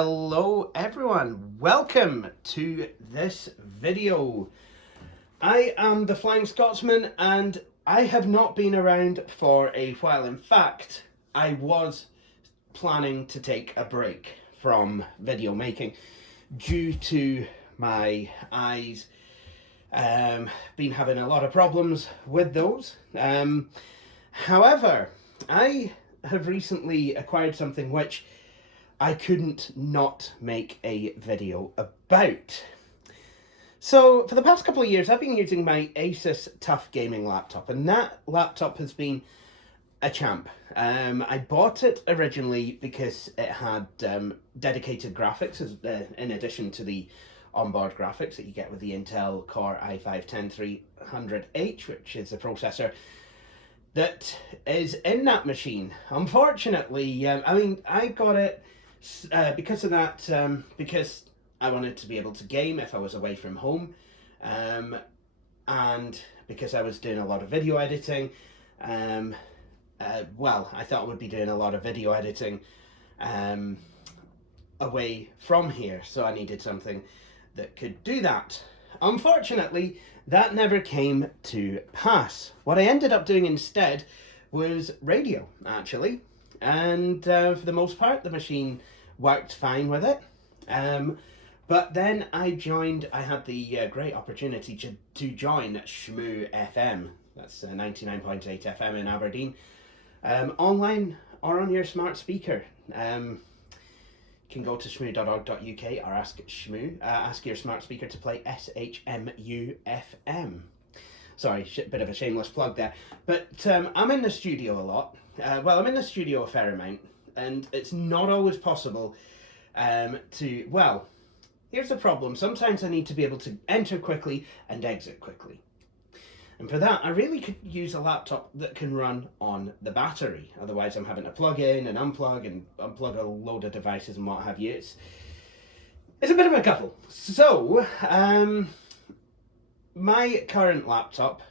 Hello everyone, welcome to this video. I am the Flying Scotsman and I have not been around for a while. In fact, I was planning to take a break from video making due to my eyes. Been having a lot of problems with those. However, I have recently acquired something which I couldn't not make a video about. So for the past couple of years I've been using my Asus TUF gaming laptop, and that laptop has been a champ. I bought it originally because it had dedicated graphics in addition to the onboard graphics that you get with the Intel Core i5-10300H, which is the processor that is in that machine. Unfortunately, I got it because of that, because I wanted to be able to game if I was away from home, and because I was doing a lot of video editing. Well, I thought I would be doing a lot of video editing away from here, so I needed something that could do that. Unfortunately, that never came to pass. What I ended up doing instead was radio, actually. And for the most part, the machine worked fine with it. But then I had the great opportunity to join Shmoo FM. That's 99.8 FM in Aberdeen. Online or on your smart speaker. You can go to shmoo.org.uk or ask your smart speaker to play SHMU FM. Sorry, bit of a shameless plug there. But I'm in the studio a lot. I'm in the studio a fair amount, and it's not always possible here's the problem. Sometimes I need to be able to enter quickly and exit quickly. And for that, I really could use a laptop that can run on the battery. Otherwise, I'm having to plug in and unplug a load of devices and what have you. It's a bit of a couple. So, my current laptop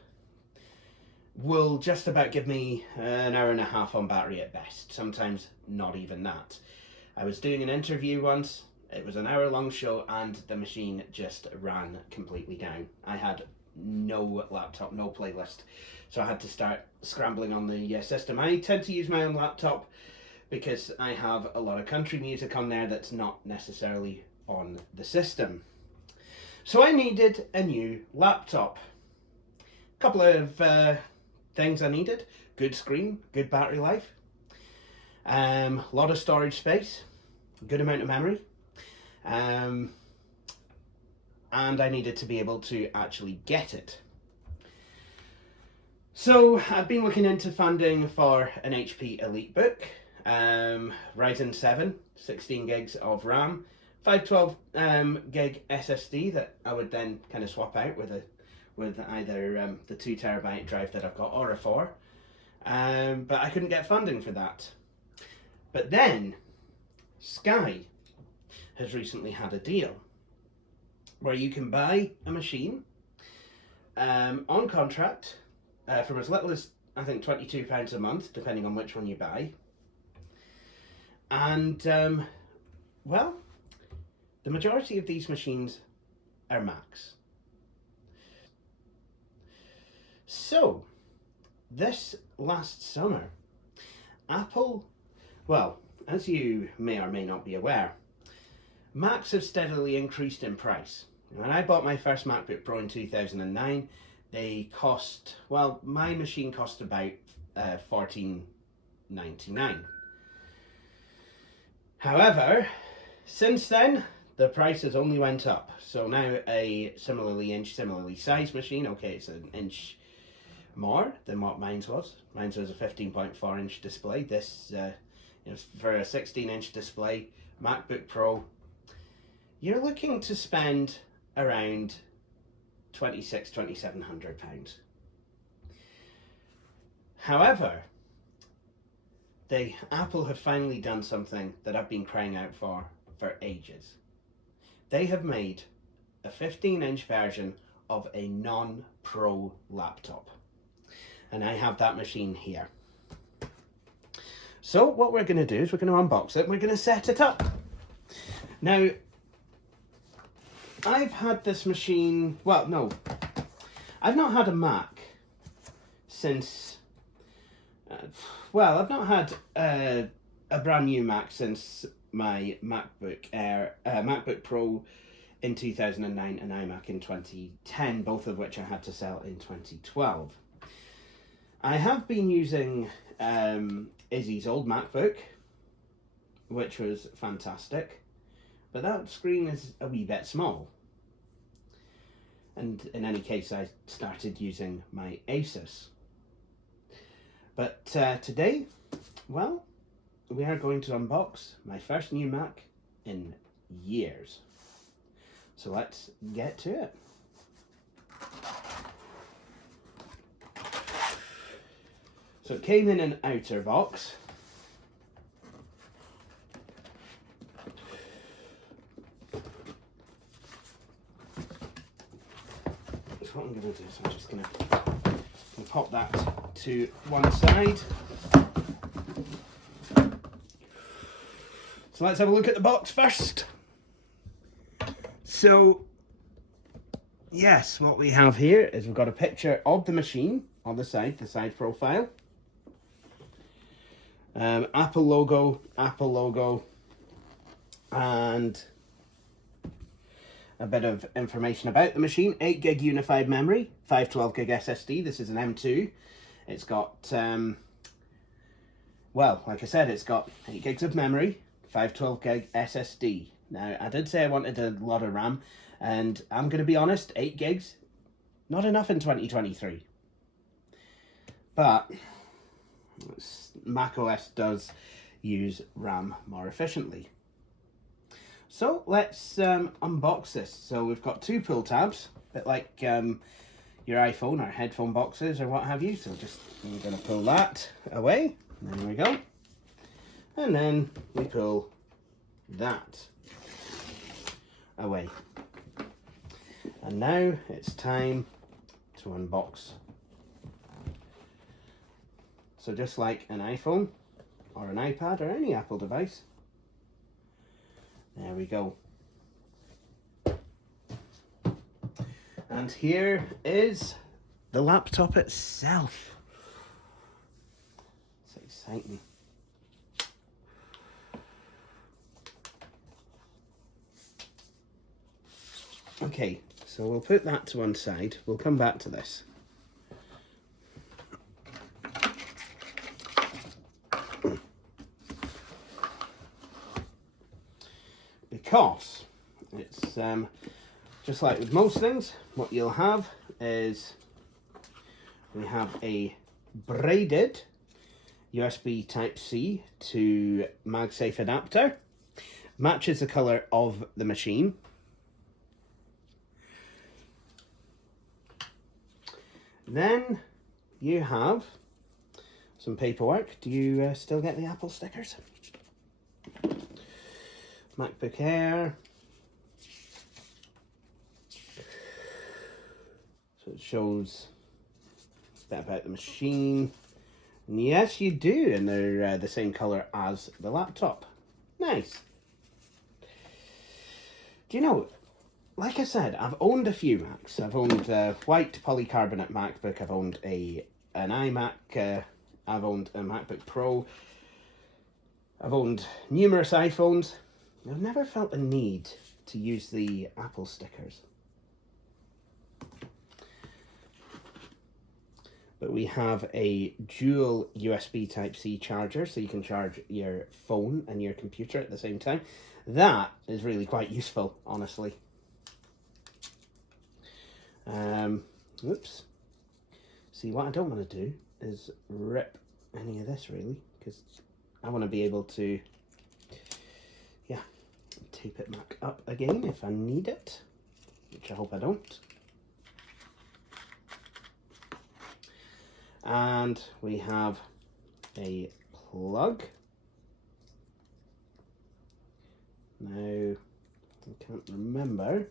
will just about give me an hour and a half on battery at best. Sometimes not even that. I was doing an interview once. It was an hour-long show, and the machine just ran completely down. I had no laptop, no playlist, so I had to start scrambling on the system. I tend to use my own laptop because I have a lot of country music on there that's not necessarily on the system. So I needed a new laptop. A couple of things I needed: good screen, good battery life, a lot of storage space, a good amount of memory, and I needed to be able to actually get it. So I've been looking into funding for an HP EliteBook, Ryzen 7, 16 gigs of RAM, 512 gig SSD that I would then kind of swap out with either the 2 terabyte drive that I've got or a 4. But I couldn't get funding for that. But then Sky has recently had a deal where you can buy a machine on contract from as little as, I think, £22 a month, depending on which one you buy. And, the majority of these machines are Macs. So, this last summer, Apple, as you may or may not be aware, Macs have steadily increased in price. When I bought my first MacBook Pro in 2009, they cost, my machine cost about $14.99. However, since then, the price has only went up. So now a similarly sized machine, okay, it's an inch more than what mine was. Mine was a 15.4 inch display. This, for a 16-inch display, MacBook Pro, you're looking to spend around £2,700. However, Apple have finally done something that I've been crying out for ages. They have made a 15-inch version of a non-pro laptop. And I have that machine here. So what we're going to do is we're going to unbox it and we're going to set it up. Now, I've had this machine, well, no, I've not had a Mac since, I've not had a brand new Mac since my MacBook Air, MacBook Pro in 2009 and iMac in 2010, both of which I had to sell in 2012. I have been using Izzy's old MacBook, which was fantastic, but that screen is a wee bit small. And in any case, I started using my Asus. But today, well, we are going to unbox my first new Mac in years. So let's get to it. So it came in an outer box. So what I'm going to do is I'm just going to pop that to one side. So let's have a look at the box first. So, yes, what we have here is we've got a picture of the machine on the side profile. Apple logo, and a bit of information about the machine. 8 gig unified memory, 512 gig SSD. This is an M2. It's got, well, like I said, it's got 8 gigs of memory, 512 gig SSD. Now, I did say I wanted a lot of RAM, and I'm going to be honest, 8 gigs, not enough in 2023. But macOS does use RAM more efficiently. So let's unbox this. So we've got 2 pull tabs, a bit like your iPhone or headphone boxes or what have you. So we're going to pull that away. There we go. And then we pull that away. And now it's time to unbox. So just like an iPhone or an iPad or any Apple device, there we go. And here is the laptop itself. It's exciting. Okay, so we'll put that to one side. We'll come back to this. Because it's just like with most things, what you'll have is we have a braided USB Type-C to MagSafe adapter. Matches the colour of the machine. Then you have some paperwork. Do you still get the Apple stickers? MacBook Air. So it shows a bit about the machine. And yes, you do, and they're the same colour as the laptop. Nice. Do you know, like I said, I've owned a few Macs. I've owned a white polycarbonate MacBook. I've owned an iMac. I've owned a MacBook Pro. I've owned numerous iPhones. I've never felt the need to use the Apple stickers. But we have a dual USB Type-C charger, so you can charge your phone and your computer at the same time. That is really quite useful, honestly. Oops. See, what I don't want to do is rip any of this, really, because I want to be able to, yeah, tape it back up again if I need it, which I hope I don't. And we have a plug. Now, I can't remember.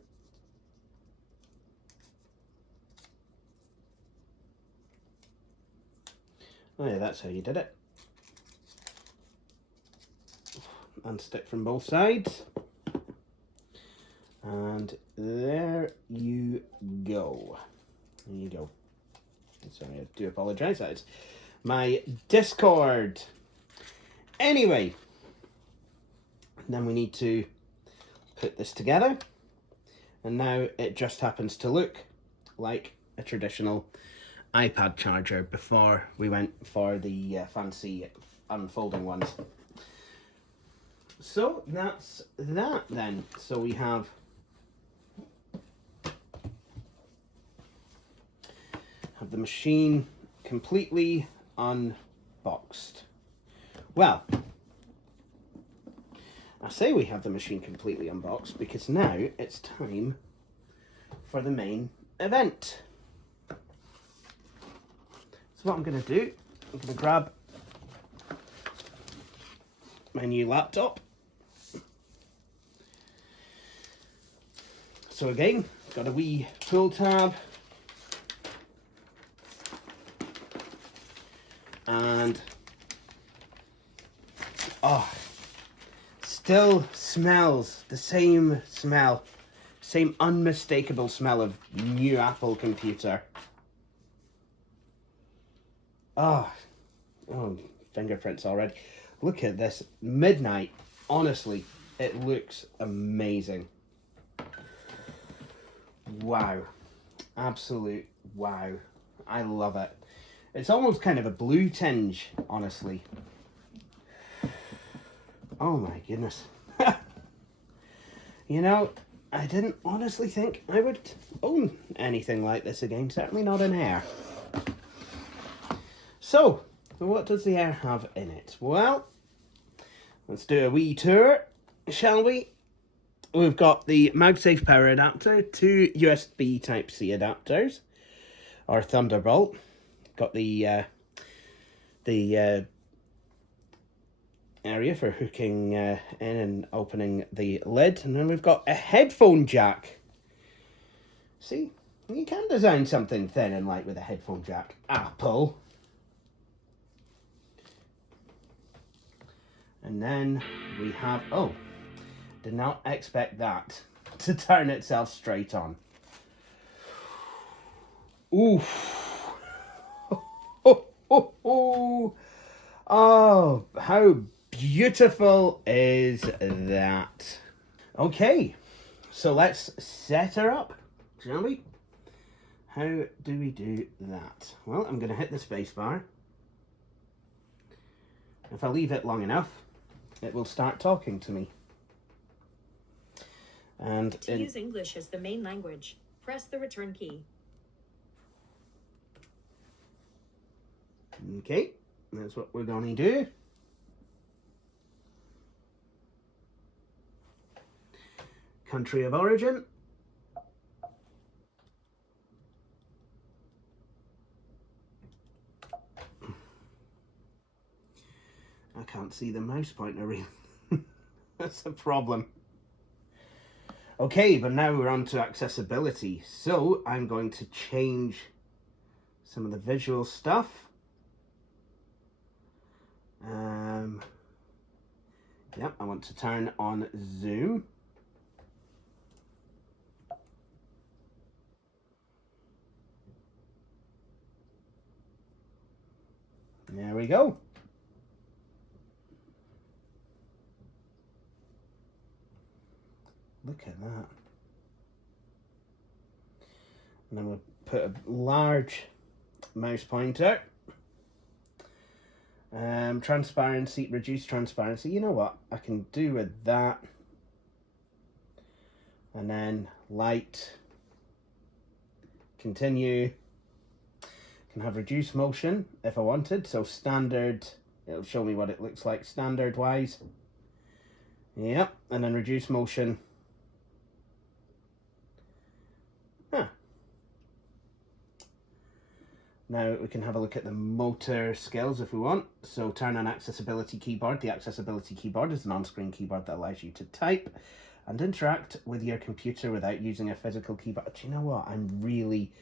Oh yeah, that's how you did it. Unstick from both sides. And there you go. There you go. Sorry, I do apologise. That is my Discord. Anyway, then we need to put this together. And now it just happens to look like a traditional iPad charger before we went for the fancy unfolding ones. So that's that then. So we have the machine completely unboxed. Well, I say we have the machine completely unboxed because now it's time for the main event. So what I'm going to do, I'm going to grab my new laptop. So again, got a wee pull tab. And still smells the same smell, same unmistakable smell of new Apple computer. Oh, fingerprints already. Look at this midnight. Honestly, it looks amazing. Wow, absolute wow. I love it. It's almost kind of a blue tinge, honestly. Oh my goodness. You know, I didn't honestly think I would own anything like this again, certainly not an Air. So, what does the Air have in it? Well, let's do a wee tour, shall we? We've got the MagSafe power adapter, 2 USB Type-C adapters, or Thunderbolt. Got the area for hooking in and opening the lid, and then we've got a headphone jack. See, you can design something thin and light with a headphone jack, Apple. And then we have, oh, did not expect that to turn itself straight on. Oof. Oh, how beautiful is that? Okay, so let's set her up, shall we? How do we do that? Well, I'm going to hit the space bar. If I leave it long enough, it will start talking to me. And to use English as the main language, press the return key. Okay, that's what we're going to do. Country of origin. I can't see the mouse pointer really. That's a problem. Okay, but now we're on to accessibility. So I'm going to change some of the visual stuff. Yep, I want to turn on zoom. There we go. Look at that. And then we'll put a large mouse pointer. Transparency, reduce transparency. You know what? I can do with that. And then light. Continue. Can have reduced motion if I wanted. So standard, it'll show me what it looks like standard wise. Yep, and then reduce motion. Now we can have a look at the motor skills if we want. So turn on accessibility keyboard. The accessibility keyboard is an on-screen keyboard that allows you to type and interact with your computer without using a physical keyboard. Do you know what? I'm really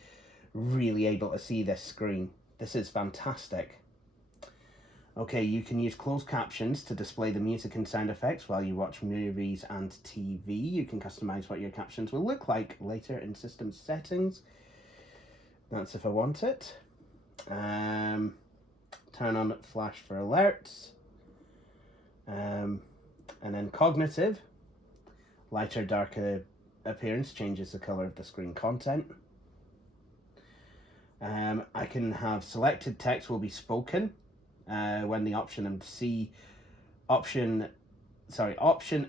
able to see this screen. This is fantastic. Okay, you can use closed captions to display the music and sound effects while you watch movies and TV. You can customize what your captions will look like later in system settings. That's if I want it. Turn on flash for alerts. And then cognitive. Lighter, darker appearance changes the color of the screen content. I can have selected text will be spoken when the Option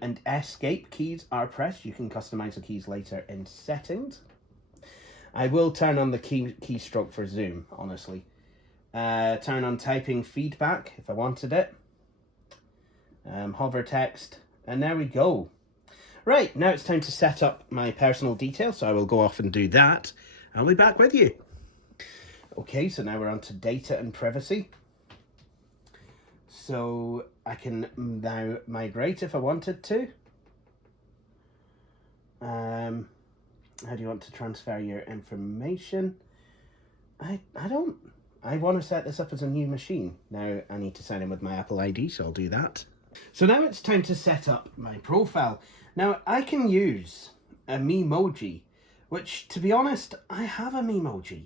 and Escape keys are pressed. You can customize the keys later in settings. I will turn on the keystroke for zoom, honestly. Turn on typing feedback if I wanted it. Hover text, and there we go. Right, now it's time to set up my personal details, so I will go off and do that. I'll be back with you. Okay, so now we're on to data and privacy. So I can now migrate if I wanted to. How do you want to transfer your information? I want to set this up as a new machine. Now I need to sign in with my Apple ID, so I'll do that. So now it's time to set up my profile. Now I can use a Memoji, which, to be honest, I have a Memoji.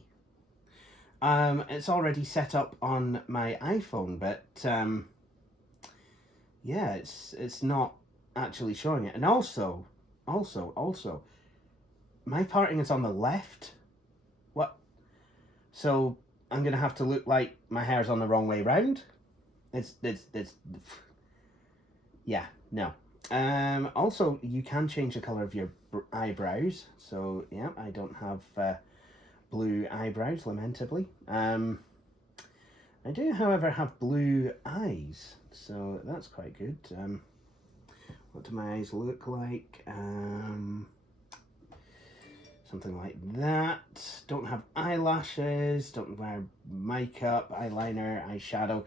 It's already set up on my iPhone, but yeah, it's not actually showing it. And also, my parting is on the left. What? So I'm gonna have to look like my hair's on the wrong way round. It's yeah, no. Also, you can change the color of your eyebrows. So yeah, I don't have blue eyebrows, lamentably. I do, however, have blue eyes, so that's quite good. What do my eyes look like? Something like that. Don't have eyelashes, don't wear makeup, eyeliner, eyeshadow.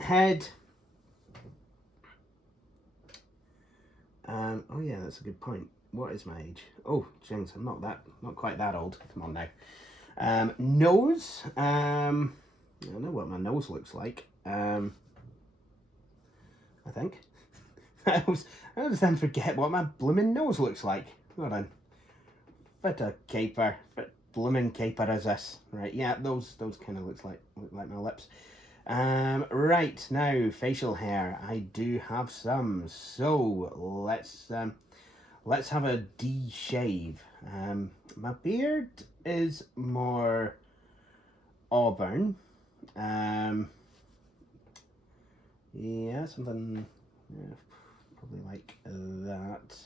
Head. Oh yeah, that's a good point. What is my age? Oh, James, I'm not quite that old. Come on now. Nose. I don't know what my nose looks like. I think. I always then forget what my blooming nose looks like. Hold on. What a caper. What blooming caper is this? Right, yeah, those kind of look like my lips. Right, now, facial hair. I do have some. So, let's have a D-shave. My beard is more auburn. Yeah, something probably like that.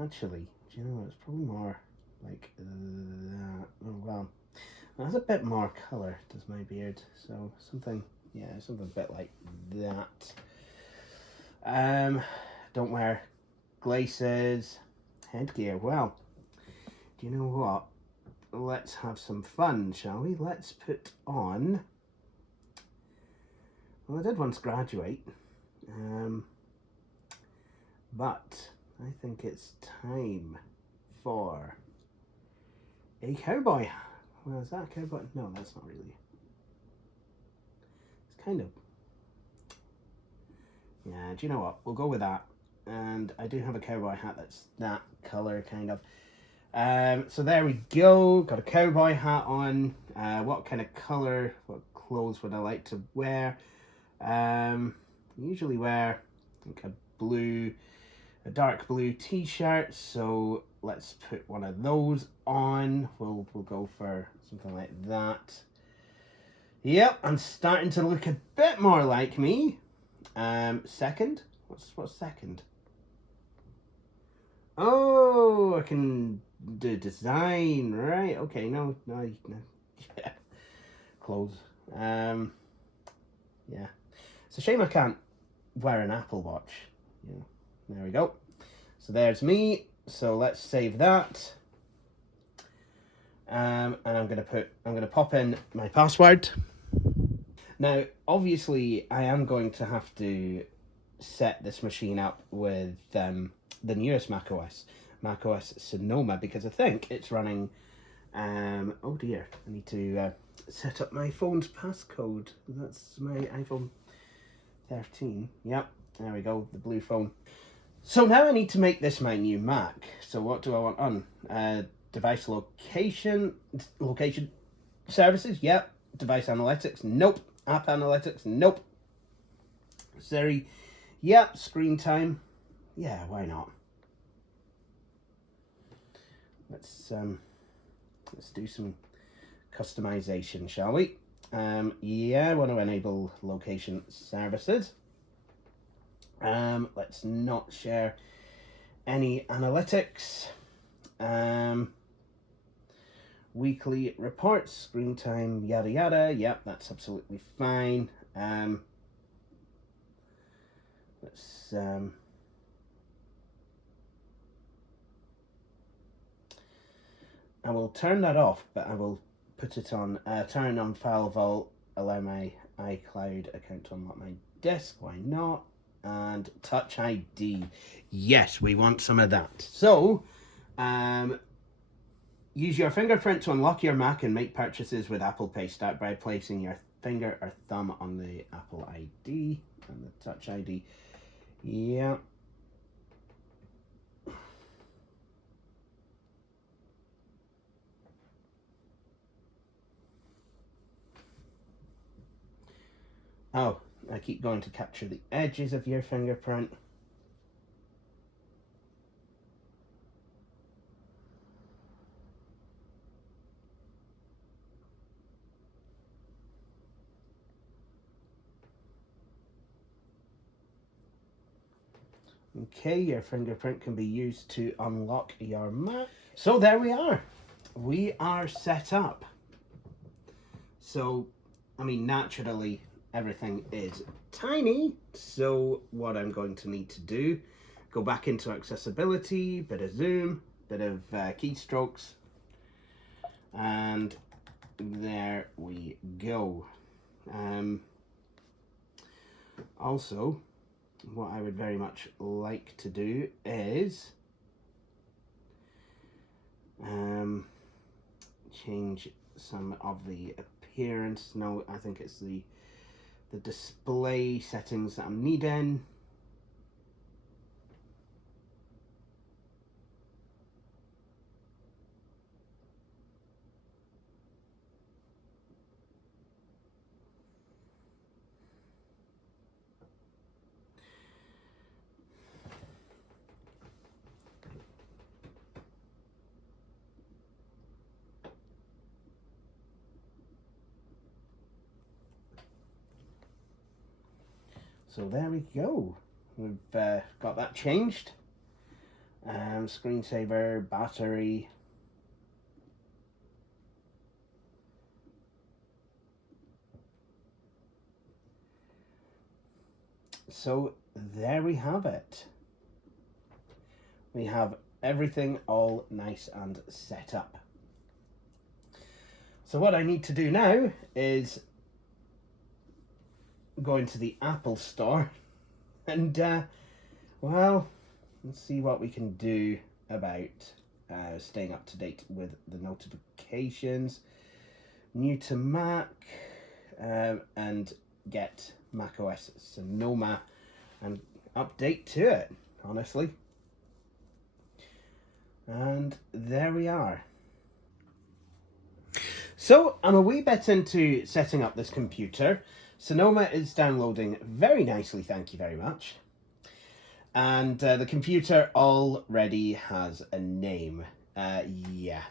Actually, do you know what? It's probably more like that. Oh, well. That's a bit more colour, does my beard. So something, yeah, something a bit like that. Don't wear glasses. Headgear. Well, do you know what? Let's have some fun, shall we? Let's put on... Well, I did once graduate. But I think it's time for a cowboy hat. Well, is that a cowboy? No, that's not really. It's kind of... Yeah, do you know what? We'll go with that. And I do have a cowboy hat that's that colour, kind of. So there we go. Got a cowboy hat on. What kind of colour, what clothes would I like to wear? Usually wear like a dark blue t-shirt. So let's put one of those on. We'll go for something like that. Yep, I'm starting to look a bit more like me. Second. What's second? Oh, I can do design, right? Okay, no. Yeah. Clothes. Yeah. It's a shame I can't wear an Apple Watch. Yeah. There we go. So there's me. So let's save that. And I'm gonna pop in my password. Now, obviously, I am going to have to set this machine up with the newest macOS Sonoma, because I think it's running. Oh dear, I need to set up my phone's passcode. That's my iPhone 13. Yep, there we go, the blue phone. So now I need to make this my new Mac. So what do I want on? Device location services, yep. Device analytics, nope. App analytics, nope. Siri, yep. Screen time, yeah, why not? Let's do some customization, shall we? Yeah, I want to enable location services. Let's not share any analytics. Weekly reports, screen time, yada yada. Yep, that's absolutely fine. Let's I will turn that off, but I will put it on, turn on File Vault, allow my iCloud account to unlock my disk, why not? And Touch ID, yes, we want some of that. So, use your fingerprint to unlock your Mac and make purchases with Apple Pay. Start by placing your finger or thumb on the Apple ID and the Touch ID, yeah. Oh, I keep going to capture the edges of your fingerprint. Okay, your fingerprint can be used to unlock your Mac. So there we are. We are set up. So, I mean, naturally, everything is tiny. So what I'm going to need to do, go back into accessibility, bit of zoom, bit of keystrokes, and there we go. Also, what I would very much like to do is change some of the appearance. No, I think it's the display settings that I'm needing. So there we go. We've got that changed. Screensaver, battery. So there we have it. We have everything all nice and set up. So what I need to do now is go into the Apple Store and well, let's see what we can do about staying up to date with the notifications. New to Mac, and get macOS Sonoma and update to it, honestly. And there we are. So I'm a wee bit into setting up this computer. Sonoma is downloading very nicely, thank you very much. And the computer already has a name. Yeah.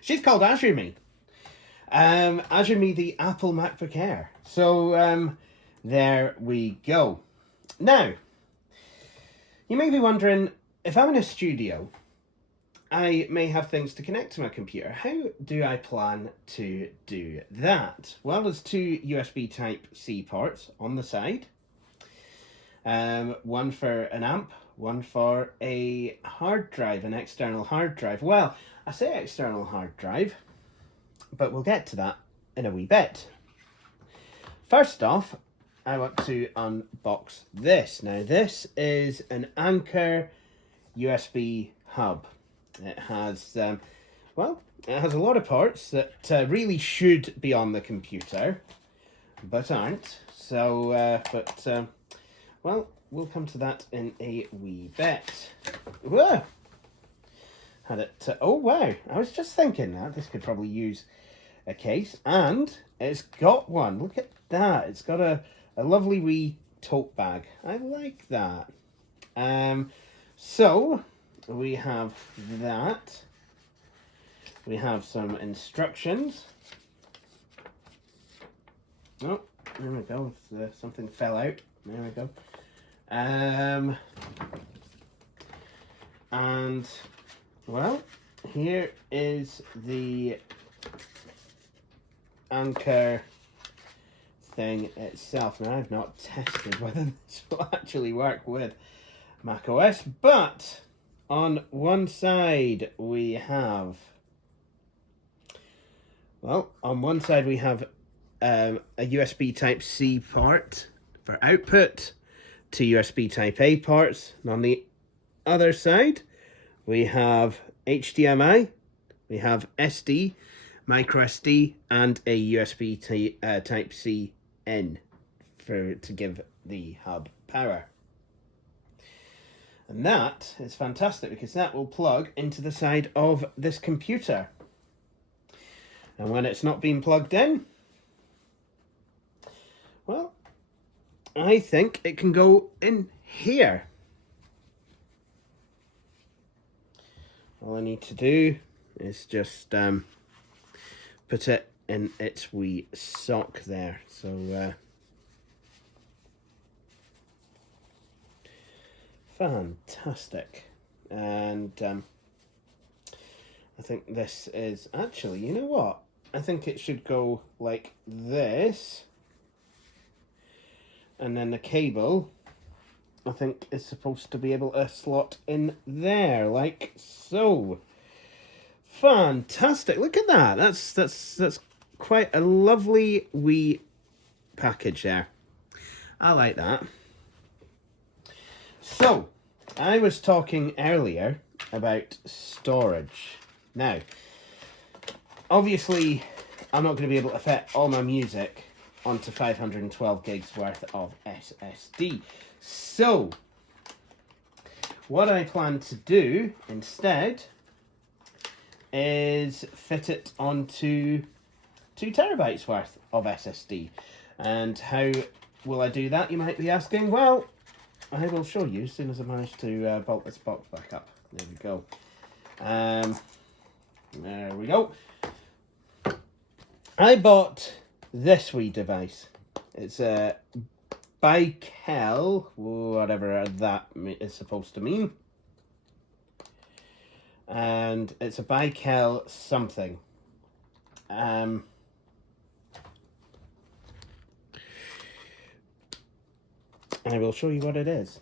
She's called Azure Me. Azure Me, the Apple MacBook Air. So there we go. Now, you may be wondering, if I'm in a studio, I may have things to connect to my computer. How do I plan to do that? Well, there's two USB Type-C ports on the side. One for an amp, one for a hard drive, an external hard drive. Well, I say external hard drive, but we'll get to that in a wee bit. First off, I want to unbox this. Now, this is an Anker USB hub. It has, well, it has a lot of parts that really should be on the computer, but aren't. So, well, we'll come to that in a wee bit. Whoa! Had it. Oh wow! I was just thinking that this could probably use a case, and it's got one. Look at that! It's got a lovely wee tote bag. I like that. So we have that. We have some instructions. Oh, there we go. Something fell out. There we go. And well, here is the anchor thing itself. Now, I've not tested whether this will actually work with macOS, but on one side we have, well, on one side we have a USB Type-C port for output, two USB Type-A ports, and on the other side we have HDMI, we have SD, micro SD, and a USB Type-C in to give the hub power. And that is fantastic because that will plug into the side of this computer. And when it's not being plugged in, well, I think it can go in here. All I need to do is just put it in its wee sock there. So fantastic. And I think this is actually, you know what? I think it should go like this. And then the cable, I think, is supposed to be able to slot in there, like so. Fantastic! Look at that. That's quite a lovely wee package there. I like that. So, I was talking earlier about storage. Now, obviously, I'm not going to be able to fit all my music onto 512 gigs worth of SSD. So, what I plan to do instead is fit it onto 2 terabytes worth of SSD. And how will I do that, you might be asking? Well, I will show you as soon as I manage to bolt this box back up. There we go. There we go. I bought this wee device. It's a Bikel, whatever that is supposed to mean. And it's a Bikel something. And I will show you what it is.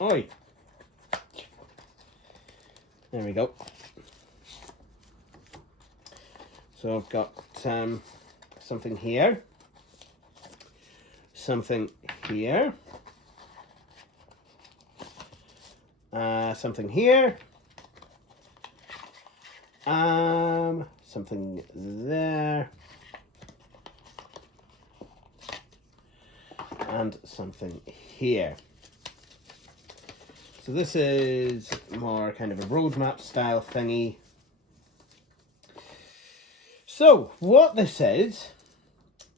Oi! There we go. So I've got something here, something here, something here, something there, and something here. So this is more kind of a roadmap style thingy. So what this is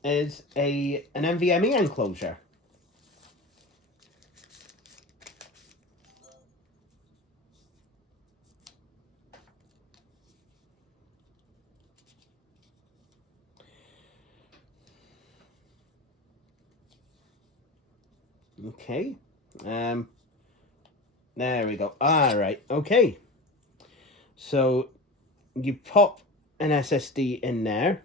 an NVMe enclosure. Okay. There we go. All right. Okay. So you pop an SSD in there,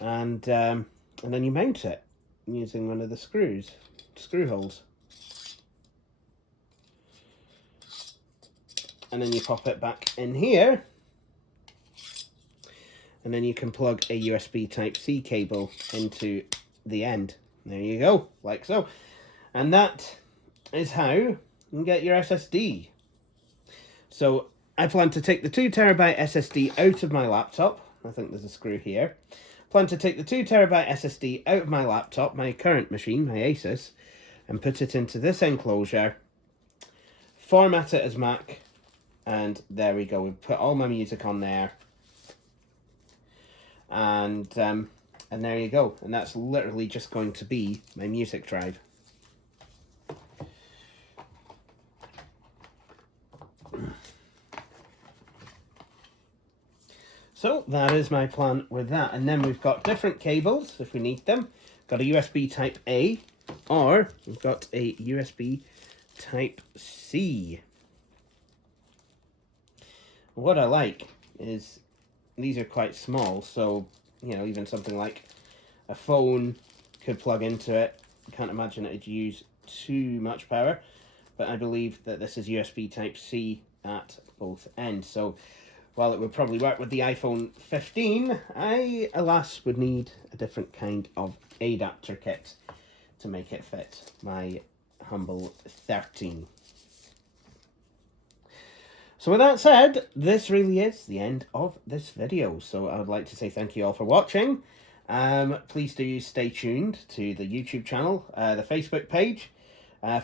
and then you mount it using one of the screw holes, and then you pop it back in here, and then you can plug a USB Type-C cable into the end. There you go, like so. And that is how you can get your SSD. So I plan to take the 2TB SSD out of my laptop. I think there's a screw here. Plan to take the 2TB SSD out of my laptop, my current machine, my Asus, and put it into this enclosure, format it as Mac, and there we go. We've put all my music on there, and there you go. And that's literally just going to be my music drive. So that is my plan with that. And then we've got different cables if we need them. Got a USB type A, or we've got a USB type C. What I like is these are quite small, so you know, even something like a phone could plug into it. I can't imagine it'd use too much power, but I believe that this is USB type C at both ends. So while it would probably work with the iPhone 15, I, alas, would need a different kind of adapter kit to make it fit my humble 13. So with that said, this really is the end of this video. So I would like to say thank you all for watching. Please do stay tuned to the YouTube channel, the Facebook page,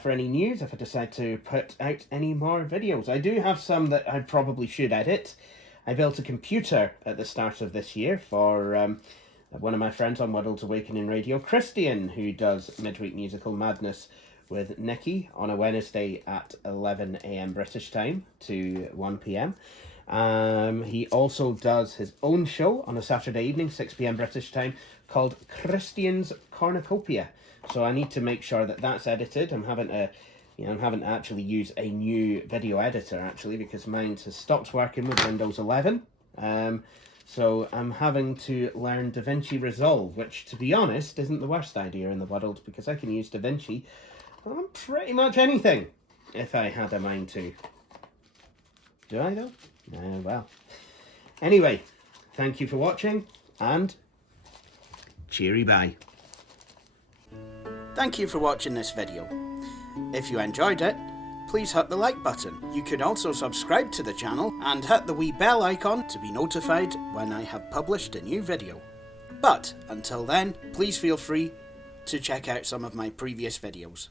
for any news if I decide to put out any more videos. I do have some that I probably should edit. I built a computer at the start of this year for one of my friends on Waddle's Awakening Radio, Christian, who does Midweek Musical Madness with Nikki on a Wednesday at 11 AM British time to 1 PM. He also does his own show on a Saturday evening, 6 PM British time, called Christian's Cornucopia. So I need to make sure that that's edited. I'm having to actually use a new video editor actually, because mine has stopped working with Windows 11. So I'm having to learn DaVinci Resolve, which, to be honest, isn't the worst idea in the world, because I can use DaVinci on pretty much anything if I had a mind to. Do I though? Well. Anyway, thank you for watching, and cheery bye. Thank you for watching this video. If you enjoyed it, please hit the like button. You could also subscribe to the channel and hit the wee bell icon to be notified when I have published a new video. But until then, please feel free to check out some of my previous videos.